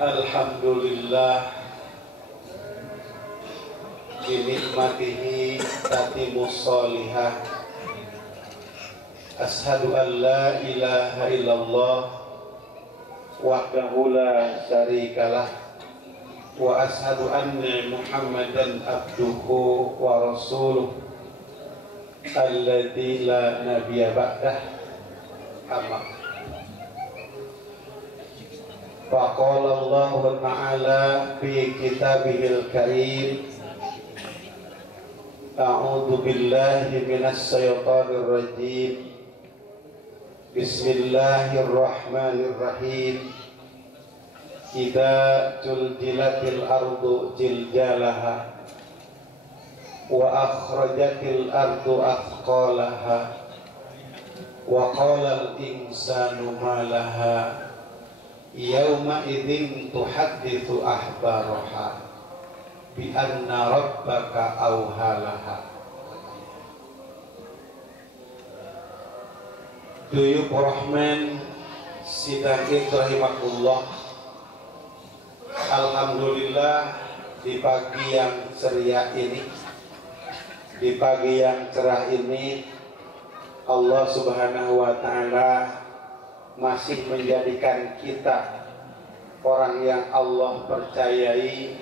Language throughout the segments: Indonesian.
Alhamdulillah binikmatihi tatimus sholihah. Ashhadu an la ilaha illallah wahdahu la syarikalah wa ashhadu anna Muhammadan abduhu wa rasuluh alladzi la nabiyya ba'dah. Amma faqala Allah ta'ala fi kitabihil karim a'udzu billahi minasy syaithanir rajim. Bismillahirrahmanirrahim. Idza juljilatil ardu jiljalaha wa akhrajatil ardu athqalaha wa qalal insanu ma laha yauma idzin tuhadditsu ahbaraha bi anna rabbaka awhalaha. Duyup Rahman sidang rahimahullah. Alhamdulillah di pagi yang ceria ini, di pagi yang cerah ini, Allah Subhanahu wa ta'ala masih menjadikan kita orang yang Allah percayai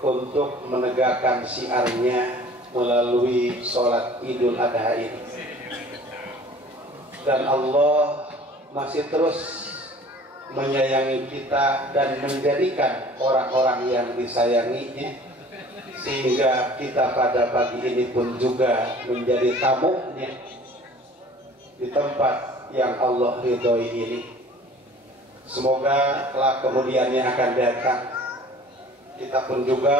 untuk menegakkan syiarnya melalui sholat Idul Adha ini. Dan Allah masih terus menyayangi kita dan menjadikan orang-orang yang disayanginya, sehingga kita pada pagi ini pun juga menjadi tamunya di tempat yang Allah ridhoi ini. Semoga kelak kemudiannya akan datang, kita pun juga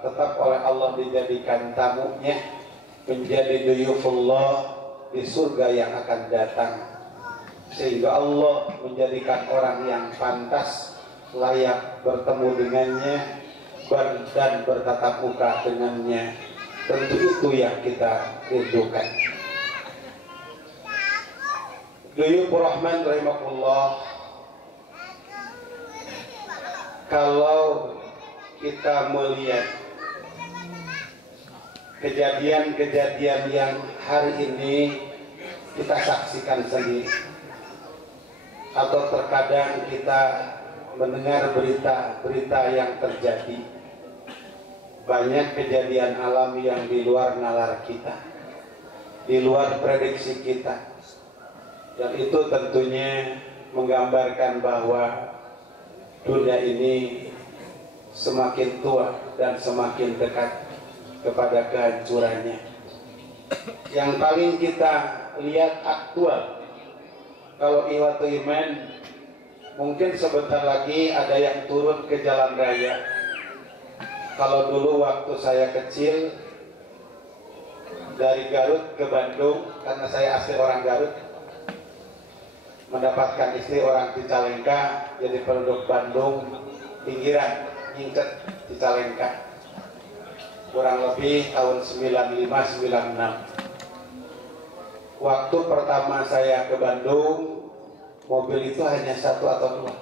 tetap oleh Allah dijadikan tamunya, menjadi duyufullah di surga yang akan datang, sehingga Allah menjadikan orang yang pantas layak bertemu dengannya dan bertatap muka dengannya. Tentu itu yang kita rindukan. Duyup Rahman rahimahullah, kalau kita melihat kejadian-kejadian yang hari ini kita saksikan sendiri, atau terkadang kita mendengar berita-berita yang terjadi, banyak kejadian alam yang di luar nalar kita, di luar prediksi kita, dan itu tentunya menggambarkan bahwa dunia ini semakin tua dan semakin dekat kepada kehancurannya. Yang paling kita lihat aktual, kalau iwatu iman, mungkin sebentar lagi ada yang turun ke jalan raya. Kalau dulu waktu saya kecil dari Garut ke Bandung, karena saya asli orang Garut, mendapatkan istri orang Cicalengka, jadi penduduk Bandung pinggiran, nyingket Cicalengka, kurang lebih tahun 95-96. Waktu pertama saya ke Bandung, mobil itu hanya satu atau dua.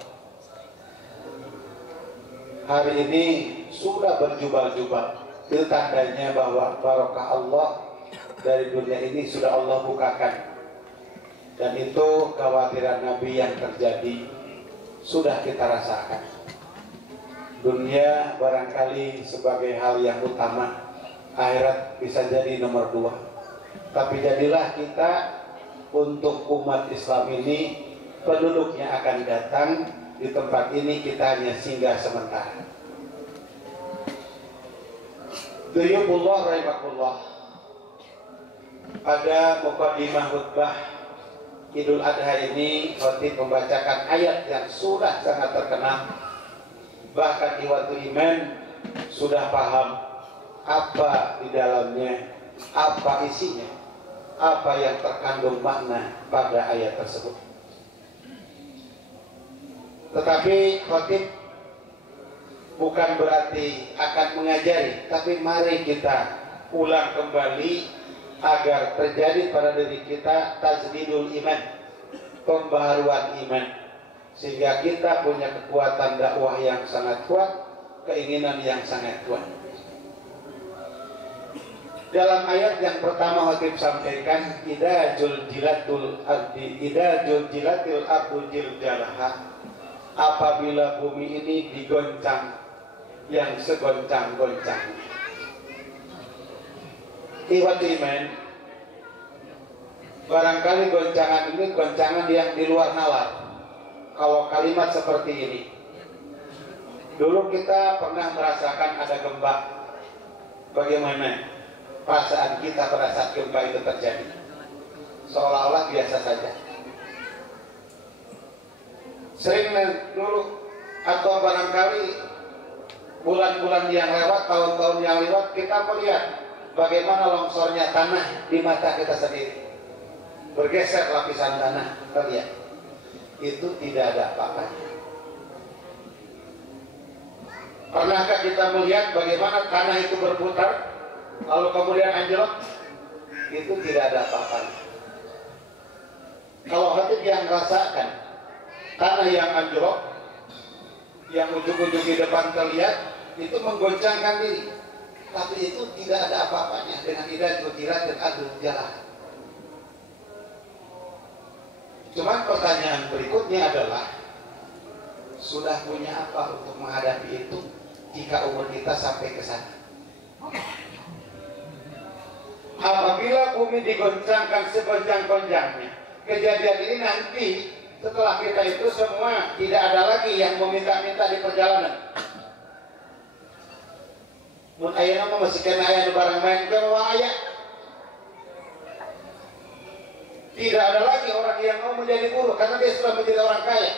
Hari ini sudah berjubal-jubal. Itu tandanya bahwa barokah Allah dari dunia ini sudah Allah bukakan. Dan itu kekhawatiran Nabi yang terjadi sudah kita rasakan. Dunia barangkali sebagai hal yang utama, akhirat bisa jadi nomor dua. Tapi jadilah kita untuk umat Islam ini, penduduknya akan datang, di tempat ini kita hanya singgah sementara. Duyufullah rahimahullah, pada muqaddimah khutbah Idul Adha ini, khatib membacakan ayat yang sudah sangat terkenal. Bahkan iwatu iman sudah paham apa di dalamnya, apa isinya, apa yang terkandung makna pada ayat tersebut. Tetapi khatib bukan berarti akan mengajari, tapi mari kita ulang kembali agar terjadi pada diri kita tajdidul iman, pembaharuan iman, sehingga kita punya kekuatan dakwah yang sangat kuat, keinginan yang sangat kuat. Dalam ayat yang pertama Khatib sampaikan, idza juljilatil ardu jiljalaha, apabila bumi ini digoncang yang segoncang-goncang. Ikhwati iman, barangkali goncangan ini goncangan yang di luar nalar. Kalau kalimat seperti ini, dulu kita pernah merasakan ada gempa. Bagaimana perasaan kita pada saat gempa itu terjadi? Seolah-olah biasa saja. Sering dulu atau barangkali bulan-bulan yang lewat, tahun-tahun yang lewat, kita melihat bagaimana longsornya tanah di mata kita sendiri. Bergeser lapisan tanah, terlihat. Itu tidak ada apa-apanya. Pernahkah kita melihat bagaimana tanah itu berputar lalu kemudian anjlok? Itu tidak ada apa-apanya. Kalau hati yang rasakan tanah yang anjlok, yang ujung-ujung di depan terlihat, itu menggoncangkan diri, tapi itu tidak ada apa-apanya dengan idza juljilatil ardu jiljalaha. Cuman pertanyaan berikutnya adalah, sudah punya apa untuk menghadapi itu jika umur kita sampai ke sana? Apabila bumi digoncangkan segoncang-goncangnya, kejadian ini nanti setelah kita itu semua tidak ada lagi yang meminta-minta di perjalanan. Mun aya nama masih kena aya barang main kan aya. Tidak ada lagi orang yang mau menjadi buruh karena dia sudah menjadi orang kaya.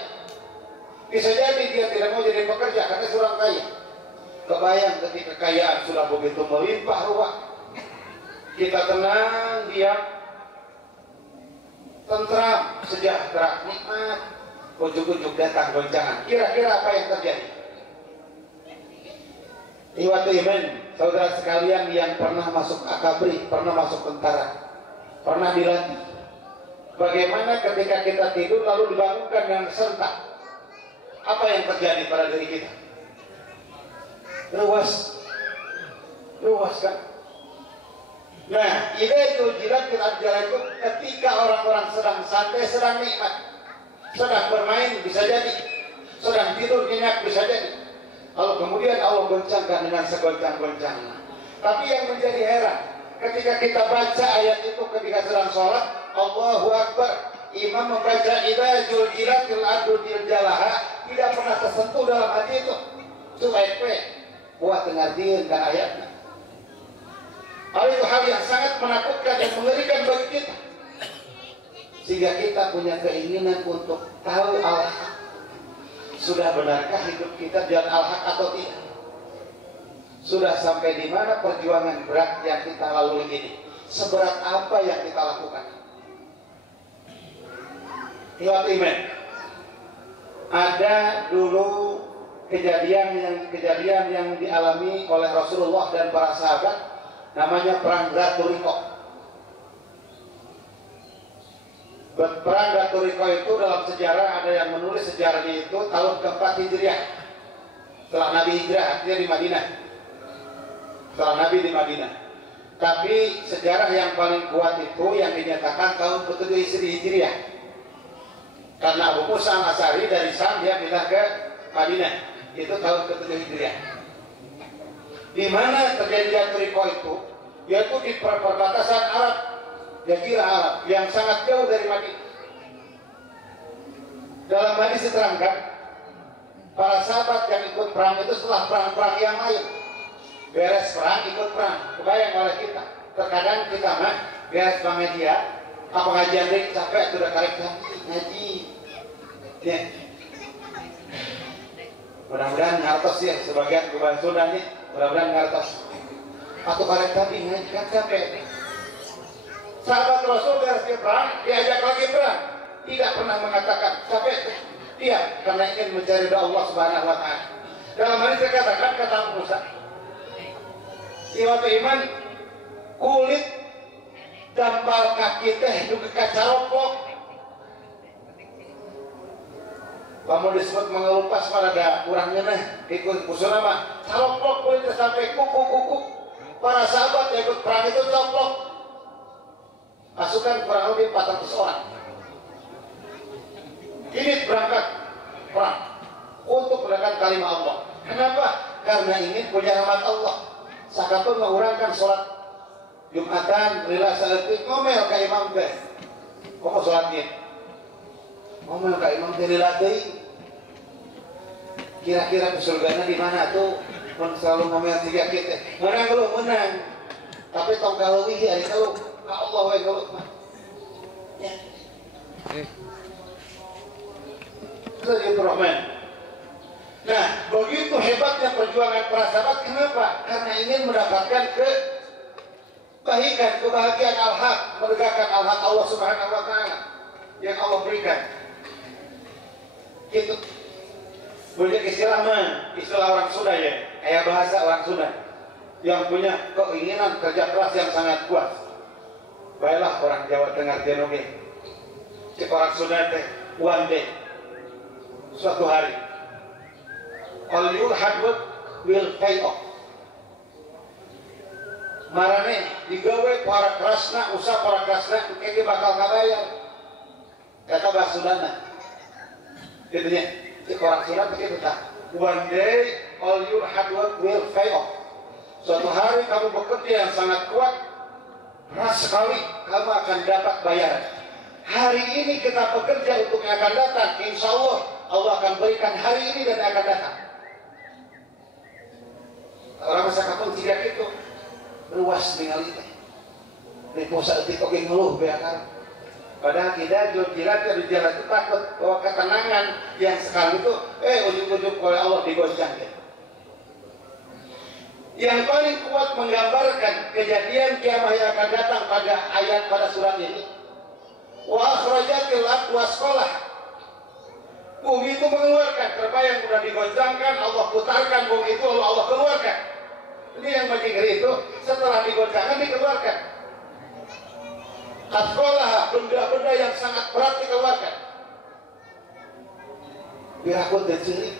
Bisa jadi dia tidak mau jadi pekerja karena dia orang kaya. Kebayang ketika kekayaan sudah begitu melimpah ruah, kita tenang, diam, tentram, sejahtera, nikmat. Ujung-ujung datang goncangan. Kira-kira apa yang terjadi? Ikhwati iman, saudara sekalian yang pernah masuk akabri, pernah masuk tentara, pernah dilatih. Bagaimana ketika kita tidur lalu dibangunkan dengan serentak? Apa yang terjadi pada diri kita? Luas kan? Nah, idza juljilatil ardu itu ketika orang-orang sedang santai, sedang nikmat, sedang bermain bisa jadi, sedang tidur nyenyak bisa jadi. Lalu kemudian Allah goncangkan dengan segoncang-goncangnya. Tapi yang menjadi heran, ketika kita baca ayat itu ketika sedang sholat, Allahu Akbar, imam membaca idza juljilatil ardu jiljalaha, tidak pernah tersentuh dalam hati itu. Cuek buat ngertiin dan ayatnya. Hal itu hal yang sangat menakutkan dan mengerikan bagi kita, sehingga kita punya keinginan untuk tahu al-haq. Sudah benarkah hidup kita jalan al-haq atau tidak? Sudah sampai di mana perjuangan berat yang kita lalui ini? Seberat apa yang kita lakukan? Ikhwat iman, ada dulu kejadian yang dialami oleh Rasulullah dan para sahabat, namanya perang Zaturiko. Perang Zaturiko itu dalam sejarah ada yang menulis sejarahnya itu tahun keempat Hijriah, setelah Nabi hijrah, artinya di Madinah. Setelah Nabi di Madinah. Tapi sejarah yang paling kuat itu yang dinyatakan tahun ke-7 Hijriah. Karena Abu Musa al-Asy'ari dari Sam dia pindah ke Madinah, itu tahun ke-7 Hijriah. Di mana terjadi Zaturiko itu, yaitu di perbatasan Arab, Jazirah Arab yang sangat jauh dari Madinah. Dalam hadis diterangkan, para sahabat yang ikut perang itu setelah perang-perang yang lain, beres perang ikut perang. Kebayang oleh kita, terkadang kita mah beres perang media, apa ngajian dek capek sudah karek ngaji. Ya. Mudah-mudahan ngartos ya sebagian kebahan Sunda nih, mudah-mudahan ngartos. Atau karek tadi ngaji kan capek. Sahabat Rasul beres perang, diajak lagi perang, tidak pernah mengatakan capek. Iya, karena ingin mencari doa Allah Subhanahu wa Ta'ala. Dalam hal ini saya katakan kata Musa, iwatu iman kulit dambal kaki teh juga kacaropok. Kamu disebut mengelupas pada kurangnya nah ikut kusuna mah caloplok boleh sampai kuku. Para sahabat yang ikut perang itu coplok. Pasukan kurang lebih 400 orang. Ini berangkat perang untuk menegakkan kalimat Allah. Kenapa? Karena ingin punya rahmat Allah. Sakapun mengurangkan sholat Jumatan, lila salatik, ngomel ka imam teh. Kok sholatnya? Ngomel ka imam teh lila teh. Kira-kira surganya di mana tuh? Mun selalu ngomel tiga kita. Menang lu, menang. Tapi tong kalau wih hari itu ka Allah wae gelut mah. Ya. Itu Rahman. Nah, begitu hebatnya perjuangan para sahabat. Kenapa? Karena ingin mendapatkan kebaikan, kebahagiaan al-haq, menegakkan al-haq Allah Subhanahu wa taala yang Allah berikan. Gitu. Banyak istilah orang Sunda ya, kayak bahasa orang Sunda yang punya keinginan kerja keras yang sangat kuat. Baiklah orang Jawa dengar genoge. Cek orang Sunda teh, one day, suatu hari, all your hard work will pay off. Marane digawe para kerasna, usaha para kerasna, kayaknya bakal kabayar. Kata bahasa Sundana, jadinya cek orang Sunda begitu tak. One day all your hard work will pay off. Suatu hari kamu bekerja yang sangat kuat, keras sekali, kamu akan dapat bayaran. Hari ini kita bekerja untuk yang akan datang, insya Allah Allah akan berikan hari ini dan yang akan datang. Orang masa kapal tidak itu luas dengan itu. Di pusat itu oke ngeluh beakar. Padahal kita jilat di jalan itu takut bahwa ketenangan yang sekarang itu ujung-ujung oleh Allah digoncang. Yang paling kuat menggambarkan kejadian kiamat yang akan datang pada ayat pada surat ini. Wa akhrajatil ardh wasqalah. Bumi itu mengeluarkan terbayang sudah digoncangkan, Allah putarkan bumi itu lalu Allah keluarkan. Ini yang paling ngeri itu setelah digoncangkan dikeluarkan. Asqalah, benda-benda yang sangat berat dikeluarkan. Biar aku tercuri.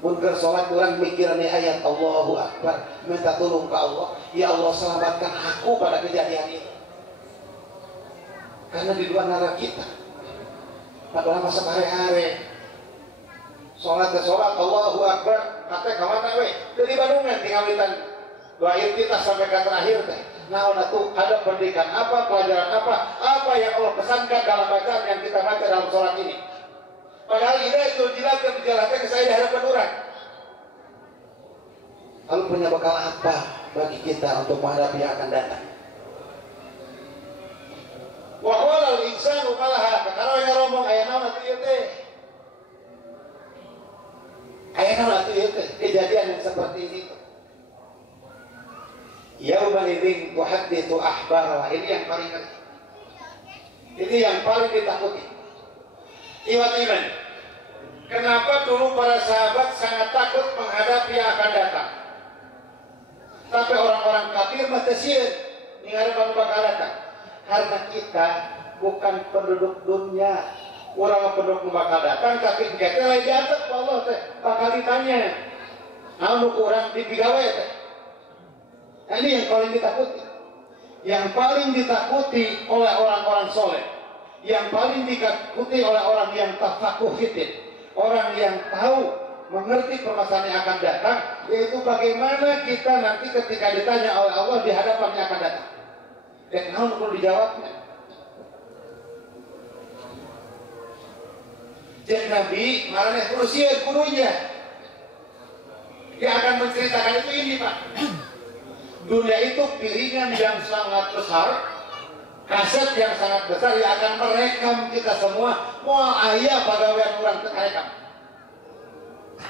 Mungkin sholat orang mikirannya ayat Allahu Akbar, minta tolong ke Allah, ya Allah selamatkan aku pada kejadian ini. Karena di luar nalar kita, padahal masa hari-hari sholat Allahu Akbar, kata kawan we, jadi Bandungan tinggal litan doa kita sampai ke terakhir teh. Nah, ada pendidikan apa, pelajaran apa yang Allah pesankan dalam bacaan yang kita baca dalam sholat ini. Padahal ini itu dijelaskan saya di hadapan orang. Lalu punya bekal apa bagi kita untuk menghadapi yang akan datang? Wa qala al-insanu malaha, kalau yang ngomong aya naon atuh ieu teh? Aya naon atuh ieu teh? Kejadian yang seperti ini. Yauma idzin tuhadditsu akhbaraha, ini yang paling ngeri. Ini yang paling ditakuti. Iman. Kenapa dulu para sahabat sangat takut menghadapi yang akan datang? Tapi orang-orang kafir masih sieun menghadapi bakal datang. Karena kita bukan penduduk dunia, orang penduduk bakal datang, tapi kita lagi diatas Allah teh bakal ditanya. Anu kurang dipigawe teh. Nah, ini yang paling ditakuti. Yang paling ditakuti oleh orang-orang soleh. Yang paling ditakuti oleh orang yang tafakuh fitin, orang yang tahu mengerti permasalahan yang akan datang, yaitu bagaimana kita nanti ketika ditanya oleh Allah di hadapan yang akan datang. Dan namun perlu dijawabnya. Jadi Nabi marane usia gurunya yang akan menceritakan itu ini Pak. Dunia itu piringan yang sangat besar, kaset yang sangat besar yang akan merekam kita semua. Mau ayah pegawaian orang terekam.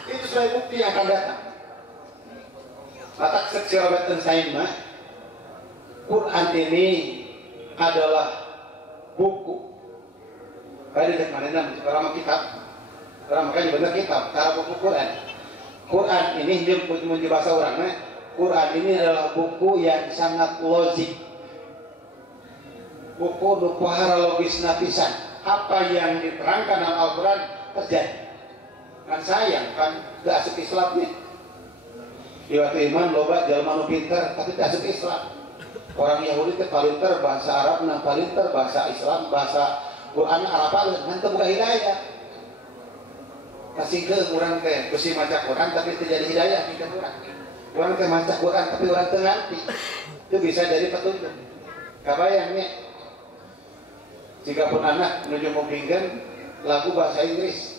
Itu sebagai bukti yang akan datang. Mata seksirabatan saya mah, Quran ini adalah buku. Kayak di mana nama kitab. Orang makanya benar kitab, cara buku Quran. Quran ini dia punya bahasa orangnya. Quran ini adalah buku yang sangat logik. Buku nukuhara logis nafisan. Apa yang diterangkan dalam Al-Quran terjadi. kan sayang kan gak asup Islamnya. Iwatu iman loba jalma nu pinter tapi gak asup Islam. Orang Yahudi teh palinter bahasa Arab, nah palinter bahasa Islam, bahasa Quran Arab kan teu boga hidayah. Kasih ke urang teh besi maca Quran tapi teu jadi hidayah kita urang. Urang teh maca Quran tapi urang teu ngarti. Itu bisa jadi petunjuk. Kabayangnya jika pun anak menuju mupingkeun lagu bahasa Inggris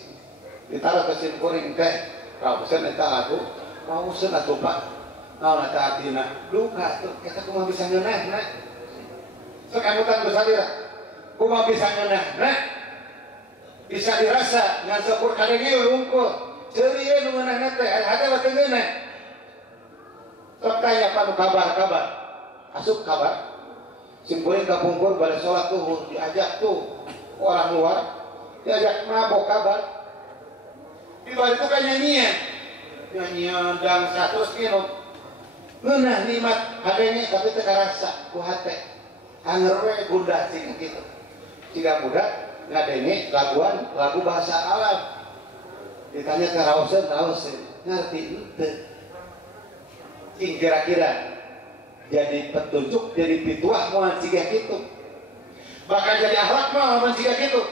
ditaruh ke sim kuring teh rausen eta lagu rausen atuh Pak naon eta artina duka tuh kita kumaha bisa ngeunahna sok anutan besadira kumaha bisa ngeunahna bisa dirasa ngan sepur kadenge wungkul ceurieu nu ngeunahna teh hade wa teu ngeunah sok tanya panu kabar asup kabar sim kuring kapungkur bade salat zuhur diajak tuh orang luar diajak mabok kabar di balik itu kan nyanyian dan 100 kilo ngeunah nikmat hadenya tapi teu karasa ku hate anger we gundah cing kitu ciga budak ngadenge lagu bahasa Arab ditanya ke rausen ngerti henteu cing kira-kira jadi petunjuk jadi pituah moal ciga kitu bakal jadi akhlak mah lamun ciga kitu.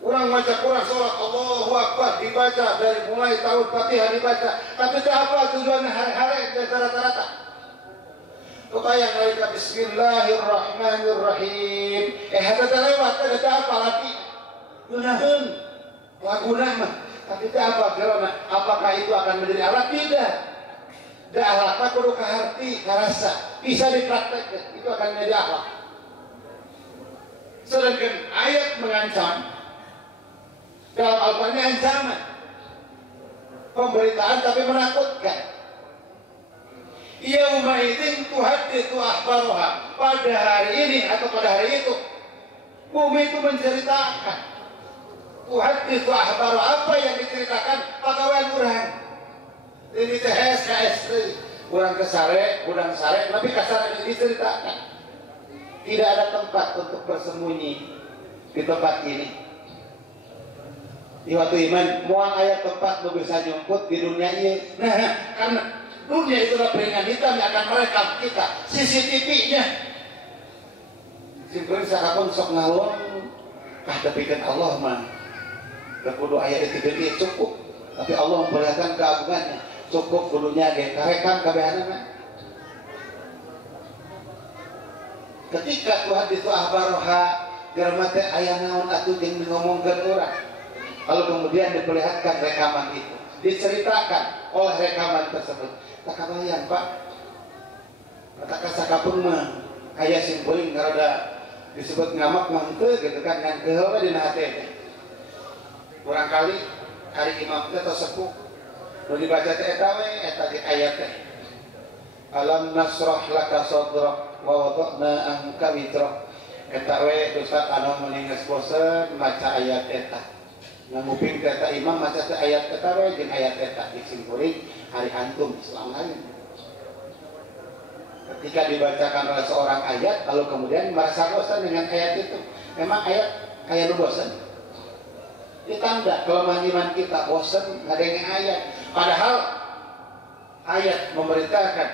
Orang baca Quran sholat Allahu Akbar dibaca dari mulai tahun Fatihah dibaca tapi itu apa tujuannya hari-hari rata-rata kebayang mereka Bismillahirrahmanirrahim hata lewat ada apa lagi gunakan lagu nama tapi itu apa karena apakah itu akan menjadi alat tidak da alatnya kudu kaharti karasa bisa dipraktekkan itu akan menjadi akhlak sedangkan ayat mengancam dalam Al-Quran ancaman pemberitaan tapi menakutkan yauma idzin tuhadditsu akhbaruha pada hari ini atau pada hari itu bumi itu menceritakan tuhadditsu akhbaru apa yang diceritakan pagawean urang ini teh SKST urang ke sare urang sare tapi kasar diceritakan tidak ada tempat untuk bersembunyi di tempat ini. Iwatu iman moal aya tempat nu bisa nyumput di dunia ieu. Nah, karena dunia itulah piringan hitam yang akan merekam kita, CCTV-nya. Simpulin sakapun sok ngalon, tepikeun Allah mah. Da kudu aya di gede cukup, tapi Allah memperlihatkan keagungannya. Cukup kudunya ge karekam kabehanana. Ketika Tuhan itu ahbaroha, germa teh aya naon atuh jeung ngomongkeun urang. Lalu kemudian diperlihatkan rekaman itu, diceritakan oleh rekaman tersebut. Tak kabayang Pak, kata kasakapun mah kayak simpuling karena disebut ngamak manteu gitu kan ngan keheula dina hate teh. Kurang kali hari imam teh sepuh, nu dibaca teh eta we eta di ayat teh. Alam nasrah laka sadrak wa wada'na anka witrak. Eta we Ustaz anu mending geus bosen maca ayat eta. Nguping kata imam maca teh ayat eta we jeung ayat eta disimpuling hari antum Islam lain. Ketika dibacakan oleh seorang ayat lalu kemudian merasa bosan dengan ayat itu. Memang ayat kayak lu bosan. Itu tanda kelemahan iman kita bosan ngadenge ayat. Padahal ayat memberitakan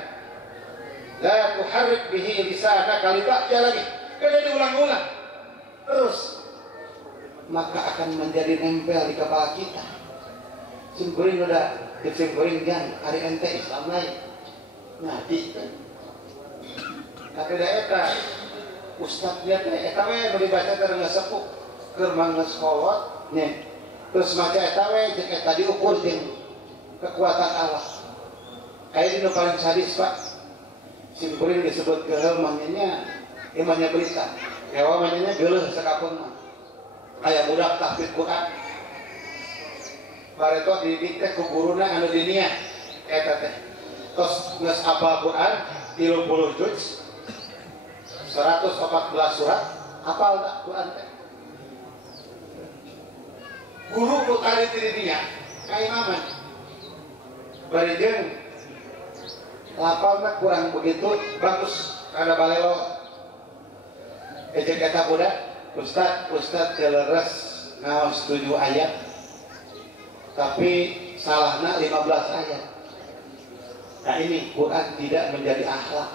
la tuharrik bihi lisanaka lita'ja lagi. Kada diulang-ulang. Terus maka akan menjadi nempel di kepala kita. Simpuling udah simpuling kan hari ente Islam lain. Nah, itu. Tapi eta ustadznya teh eta we nu dibaca teh geus sepuh keur manggeus kolot nya. Terus maca eta we jeung eta diukur jeung kekuatan Allah. Kayak dinu paling sadis Pak. Simpuling disebut geuleuh mangnya imannya berita. Ewa mangnya geuleuh sakapun mah. Kayak budak tahfidz Quran. Bareto didikte ku guruna anu di nia eta teh. Tos geus hafal Quran 30 juz 114 surat hafal tak Quran teh. Guru ku tari di nia ka imaman. Bari jeung hafalna kurang begitu bagus kada balelo. Ejek eta budak Ustaz keleres ngaos 7 ayat tapi salahna 15 ayat. Nah ini Quran tidak menjadi akhlak.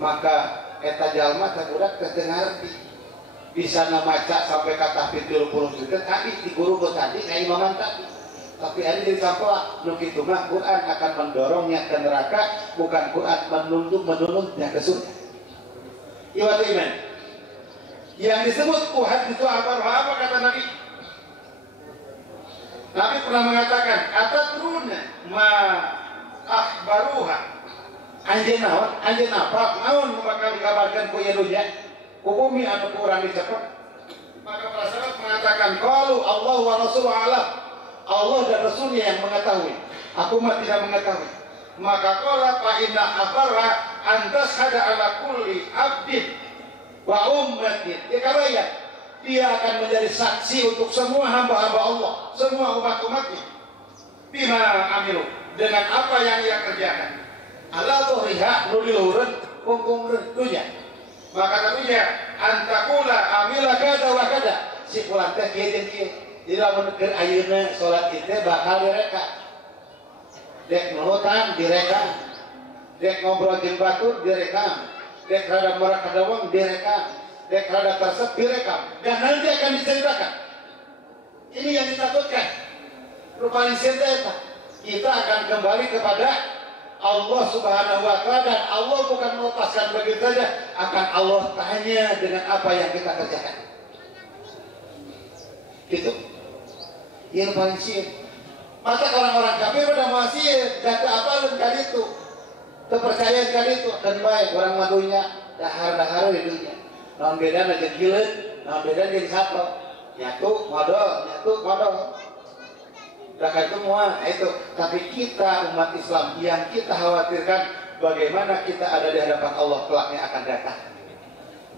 Maka eta jalma teh budak teh ngarti. Bisa maca sampai kata 70 juta tadi di guru tadi kayak imaman tadi. Tapi ada jadi sampah nu kitu mah Quran akan mendorongnya ke neraka, bukan Quran menuntutnya ke surga. Iwat iman. Yang disebut Quran itu apa kata Nabi? Nabi pernah mengatakan, "Atadruna ma akhbaruha." Anjeun naon? Anjeun apa? Naon bakal dikabarkan ku ieu dunya? Ku bumi anu kurang dicapat. Maka para sahabat mengatakan, "Qalu Allah wa Rasuluhu a'lam." Allah dan Rasulnya yang mengetahui. Aku mah tidak mengetahui. Maka qala fa inna abarra antas hada ala kulli abdin wa ummatin. Ya kabayang. Dia akan menjadi saksi untuk semua hamba-hamba Allah, semua umat-umatnya. Bima amilu, dengan apa yang ia kerjakan. Allah tuhriha nuliluran kungkung dunya. Maka tentunya antakula amila kada wa kada. Si pulang teh kieu jeung kieu. Jadi lamun keur ayeuna salat kita bakal direka. Dek nurutan direka. Dek ngobrol jeung batur direkam. Dek rada morak kadawang direkam. Dek rada tersep direkam. Dan nanti akan diceritakan. Ini yang ditakutkan. Rupanya senta kita akan kembali kepada Allah Subhanahu wa Ta'ala, dan Allah bukan melepaskan begitu saja, akan Allah tanya dengan apa yang kita kerjakan. Gitu. Yang paling sih. Maka orang-orang kafir pada masih data apa kali itu. Terpercaya kali itu dan baik orang madunya dahar-dahar di dunia. Naon beda jeung gileud, naon beda jeung sato. Nyatu modal. Maka itu semua itu. Tapi kita umat Islam yang kita khawatirkan bagaimana kita ada di hadapan Allah kelaknya akan datang.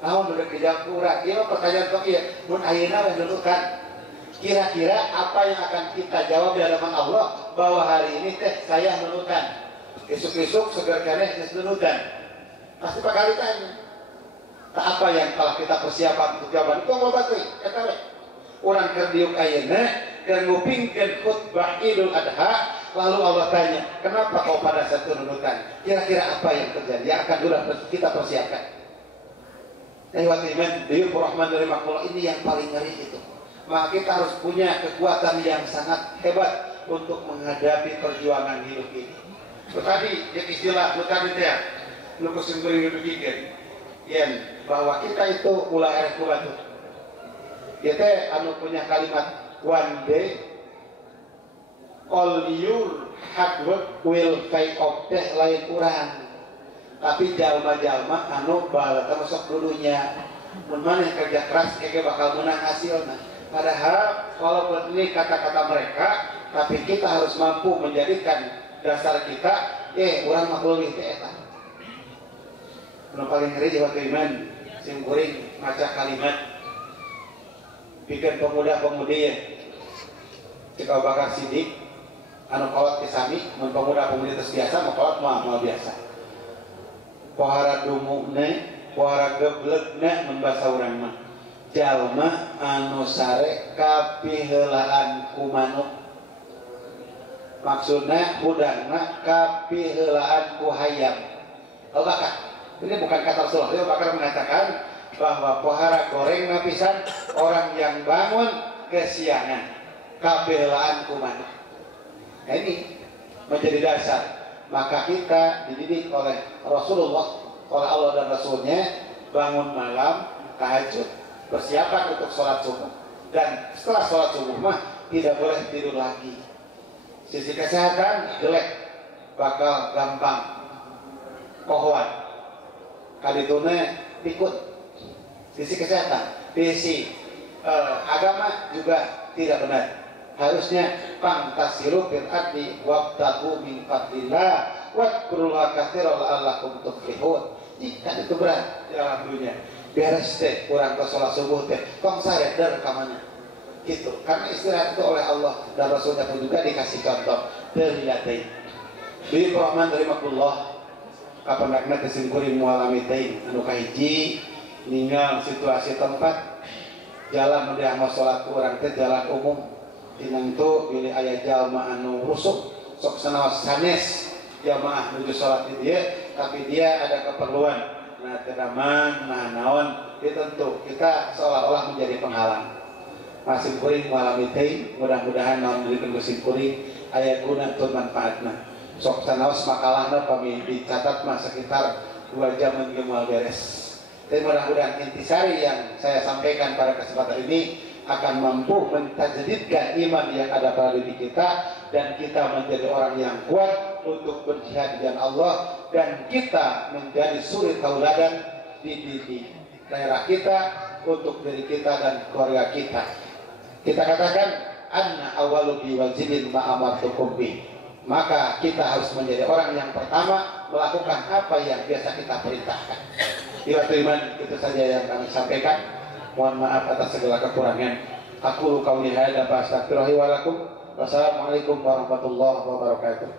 Naon udah kejapura. Ieu pertanyaan kok ieu mun ayeuna we nudukan. Kira-kira apa yang akan kita jawab di hadapan Allah bahwa hari ini teh saya nudukan. Esuk-esuk segar keneh geus nudukan. Pasti bakal ditanya. Tak apa yang telah kita persiapkan untuk jawaban itu ngobat teh eta we. Urang keur diuk ayeuna keur ngupingkeun khutbah Idul Adha, lalu Allah tanya, "Kenapa kau pada saat nudukan?" Kira-kira apa yang terjadi? Yang akan kita persiapkan. Lewat iman, Dewi Rahman dari Makullah ini yang paling ngeri itu. Maka kita harus punya kekuatan yang sangat hebat untuk menghadapi perjuangan hidup ini. Tadi yang istilah tadi teh, lu kusimpuling itu bikin, bahwa kita itu ulah erek kubatu. Kita anu punya kalimat one day all your hard work will pay off teh lain kurang. Tapi jalma-jalma anu bala termasuk dulunya, mun maneh kerja keras keke bakal menang hasilna. Padahal walaupun ini kata-kata mereka, tapi kita harus mampu menjadikan dasar kita, urang mah leuwih teh eta. Nu paling ngeri di waktu iman, sing kuring maca kalimat bikin pemuda-pemudi ya. Cek Abu Bakar Siddiq anu kolot kisami, mun pemuda-pemudi terus biasa, mau kolot mah biasa. Pohara dumukne, pohara geblegna mun basa urang mah. Jalma anu sare kapiheulaan ku manuk. Maksudna budangna kapiheulaan ku hayam. Abu Bakar. Ini bukan kata Rasulullah. Abu Bakar mengatakan bahwa pohara goreng napisan orang yang bangun kesiangan kapiheulaan ku manuk. Nah, ini menjadi dasar. Maka kita dididik oleh Rasulullah, oleh Allah dan Rasulnya, bangun malam, tahajud, persiapan untuk sholat subuh, dan setelah sholat subuh mah tidak boleh tidur lagi. Sisi kesehatan jelek, bakal gampang kohoan, kaditune pikun. Sisi kesehatan, sisi agama juga tidak benar. Harusnya pantasiru fil ardi wabtagu min fadlillah wadkurullaha katsiran la'allakum tuflihun. Jika itu berat dalam dunia, beres teh kurang ke sholat subuh teh tong sare der ka mana gitu, karena istirahat itu oleh Allah dan Rasulnya pun juga dikasih contoh terlihatin Bi Rahman dari Makullah kapanakna kesimpuling mualami teh anu kahiji ninggal situasi tempat jalan mendiang sholat kurang teh jalan umum tinang tu pilih ayah jalma anu rusuk sok sanaos sanes jamaah menuju sholat di dia, tapi dia ada keperluan nah tedaman, nah naon tentu kita seolah-olah menjadi penghalang masih kuring malam itu mudah-mudahan naon diri pengusin kuring ayah guna tur manfaatna sok sanaos makalahna pami dicatat mah sekitar 2 jam mengemal beres dan mudah-mudahan intisari yang saya sampaikan pada kesempatan ini akan mampu mentajadidkan iman yang ada pada diri kita dan kita menjadi orang yang kuat untuk berjihad di jalan Allah dan kita menjadi suri tauladan di daerah kita untuk diri kita dan keluarga kita. Kita katakan anna awwalu biwajibin ma'amartukum bih. Maka kita harus menjadi orang yang pertama melakukan apa yang biasa kita perintahkan. Iman itu saja yang kami sampaikan. Mohon maaf atas segala kekurangan. Aku qauli hadza fa astaghfirullahi wa lakum. Wassalamualaikum warahmatullahi wabarakatuh.